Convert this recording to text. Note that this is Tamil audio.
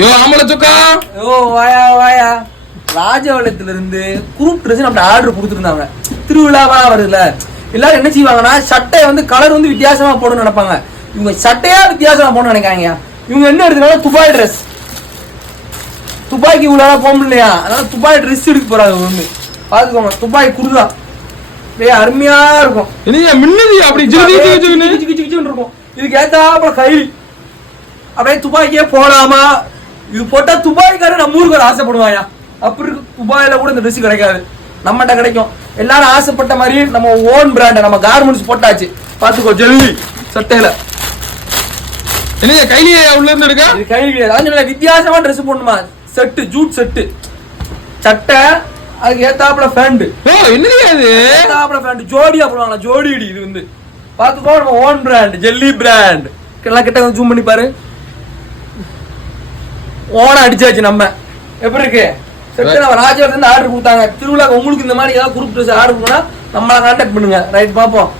யோ ஆம்பளை சொக்கா, யோ வாயா வாயா. ராஜபாளையத்துல இருந்து குரூப் ட்ரெஸ் நம்ம ஆர்டர் கொடுத்துருந்தாங்க. திருவிழாவா வருதுல, எல்லாரும் என்ன செய்வாங்கன்னா சட்டையை வந்து கலர் வந்து வித்தியாசமா போடணும்னு நினைப்பாங்க. இவங்க சட்டையா வித்தியாசமா போடணும்னு நினைக்காங்க. இவங்க என்ன எடுத்துக்காங்க, துபாய் ட்ரெஸ். துபாய்க்கு இவ்வளோ போக முடியலையா, அதனால துபாய் ட்ரெஸ் எடுக்க போறாங்க. ஒண்ணு பாத்துக்கோங்க, துபாய் குருதா அருமையா இருக்கும். அப்படி இருக்கும். இதுக்கு ஏத்தாப்புல கயிறு அப்படியே துபாய்க்கே போடாமா. இது போட்டா துபாய்க்காரன் நம்ம ஊருக்கு ஆசைப்படுவாயா. அப்படி இருக்கு. துபாயில கூட இந்த ட்ரெஸ் கிடைக்காது, நம்மகிட்ட கிடைக்கும். எல்லாரும் ஆசைப்பட்ட மாதிரி நம்ம ஓன் பிராண்ட் நம்ம கார்மெண்ட்ஸ் போட்டாச்சு. பாத்துக்கோ, ஜெல்லி சட்டையில கையிலேயே உள்ள இருந்து எடுக்க. இது கையில் கிடையாது, வித்தியாசமா ட்ரெஸ் போடணுமா. செட்டு, ஜூட் செட்டு சட்டை, அதுக்கு ஏத்தாப்புல பேண்ட். ஏத்தாப்புல பேண்ட் ஜோடியா போடுவாங்களா, ஜோடி. இது வந்து பாத்துக்கோ, நம்ம ஓன் பிராண்ட் ஜெல்லி பிராண்ட். எல்லாம் கிட்ட ஜூம் பண்ணி பாரு. ஓன அடிச்சாச்சு. நம்ம எப்படி இருக்கு செட்டு? நம்ம ராஜாவில இருந்து ஆர்டர் கொடுத்தாங்க. திருவிழா உங்களுக்கு இந்த மாதிரி ஏதாவது குரூப் ட்ரெஸ் ஆர்டர் பண்ணா நம்மளை கான்டாக்ட் பண்ணுங்க. ரைட், பாப்போம்.